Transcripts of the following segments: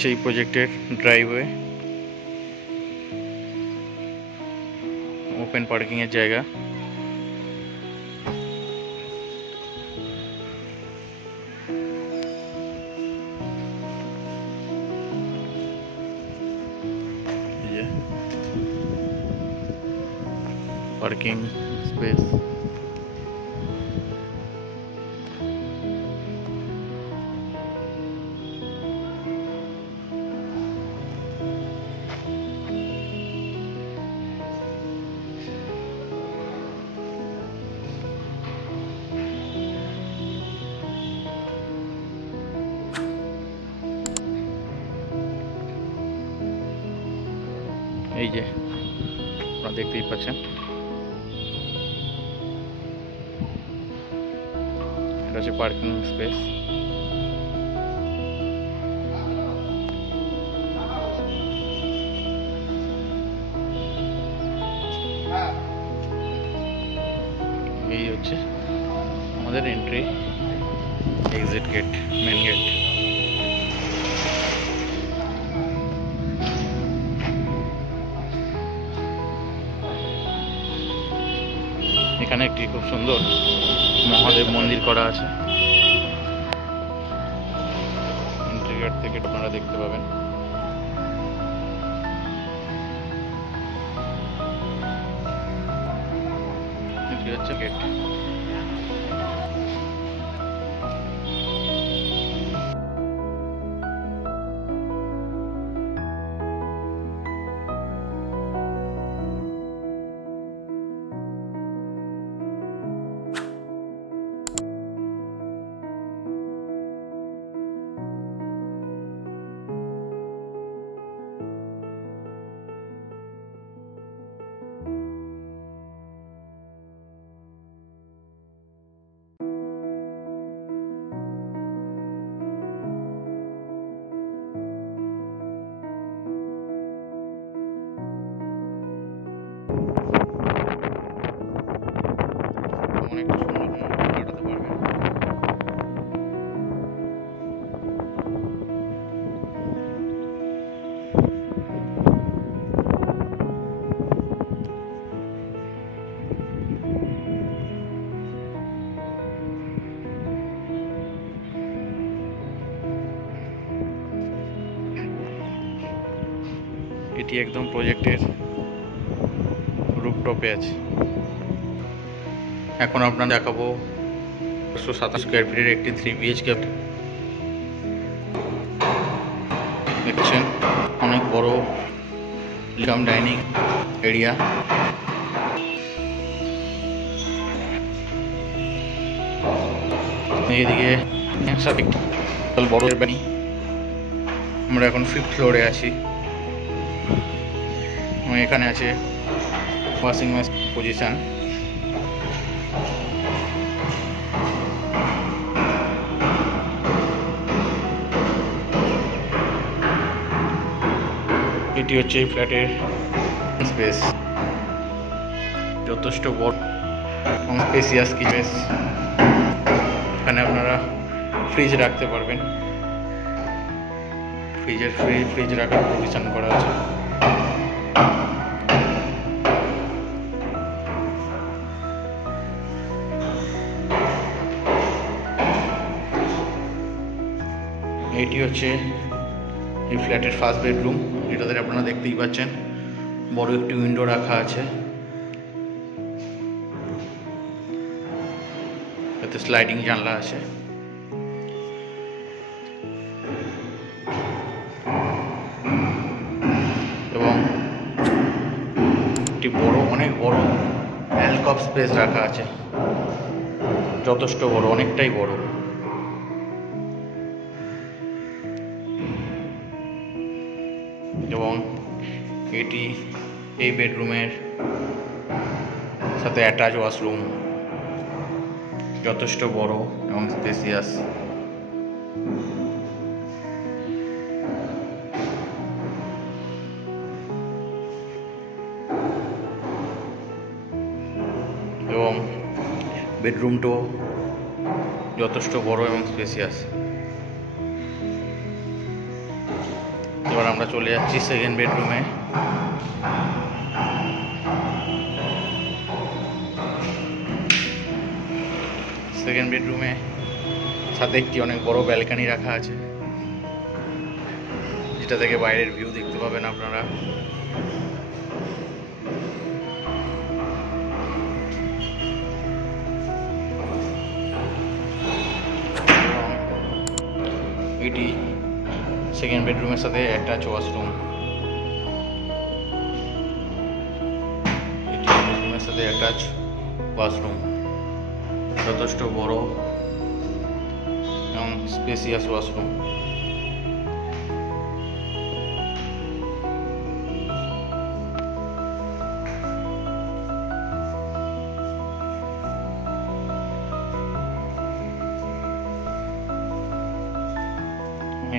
সেই প্রজেক্টের driveway, open parking এর জায়গা। Parking space. এই যে আপনারা দেখতেই পাচ্ছেন, এটা হচ্ছে পার্কিং স্পেস। এই হচ্ছে আমাদের entry exit gate, main gate. এখানে একটি খুব সুন্দর মহাদেব মন্দির করা আছে। এন্ট্রি গেট থেকে আপনারা দেখতে পাবেন। এটি হচ্ছে গেট। এটি একদম প্রজেক্টের রুফটপে আছে। এখন আপনারা দেখাবো 127 স্কোয়ার ফিটের একটি 3 BHK। দেখছেন অনেক বড় লিকাম ডাইনিং এরিয়া। এইদিকে বড় বাড়ি। আমরা এখন 5th ফ্লোরে আছি। এখানে আছে ওয়াশিং মেশিন পজিশন। এটি হচ্ছে এই ফ্ল্যাটের স্পেস, যথেষ্ট বড় এবং স্পেসিয়াস স্পেস। এখানে আপনারা ফ্রিজ রাখতে পারবেন। ফ্রিজ রাখার প্রভিশন করা আছে। এটি হচ্ছে এই ফ্ল্যাটের ফার্স্ট বেডরুম। এটাতে আপনারা দেখতেই পাচ্ছেন বড় একটি উইন্ডো রাখা আছে, এতে স্লাইডিং জানলা আছে। এবং একটি অনেক বড় অ্যালকভ স্পেস রাখা আছে, যথেষ্ট বড়, অনেকটাই বড়। এবং এটি এই বেডরুমের সাথে অ্যাটাচ ওয়াশরুম, যথেষ্ট বড় এবং স্পেসিয়াস। এবং বেডরুমটাও যথেষ্ট বড় এবং স্পেসিয়াস। চলে যাচ্ছি সেকেন্ড বেডরুমে। সেকেন্ড বেডরুমে সাথে একটি অনেক বড় ব্যালকনি রাখা আছে, যেটা থেকে বাইরের ভিউ দেখতে পাবেন আপনারা। এটি সেকেন্ড বেডরুমের সাথে অ্যাটাচ ওয়াশরুম। এটি বেডরুমের সাথে অ্যাটাচ ওয়াশরুম, যথেষ্ট বড় এবং স্পেসিয়াস ওয়াশরুম।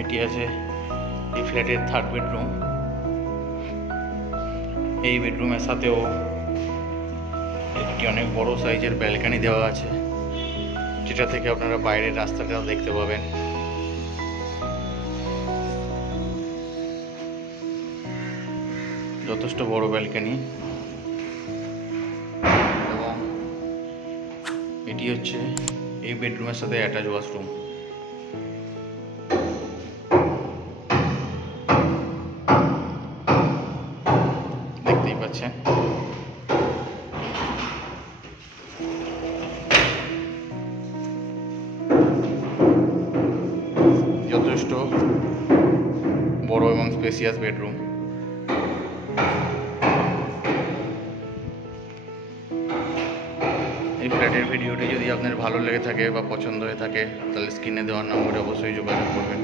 এটি আছে এই ফ্ল্যাটের থার্ড বেডরুম। এই বেডরুমের সাথেও একটি অনেক বড় সাইজের ব্যালকনি দেওয়া আছে, যেটা থেকে আপনারা বাইরের রাস্তাটাও দেখতে পাবেন। যথেষ্ট বড় ব্যালকনি, এবং এটি হচ্ছে এই বেডরুমের সাথে অ্যাটাচ ওয়াশরুম। দেখতেই পাচ্ছেন। যথেষ্ট বড় এবং স্পেসিয়াস বেডরুম। এই ফ্ল্যাটের ভিডিওটি যদি আপনার ভালো লেগে থাকে বা পছন্দ হয়ে থাকে, তাহলে স্ক্রিনে দেওয়ার নম্বরে অবশ্যই যোগাযোগ করবেন।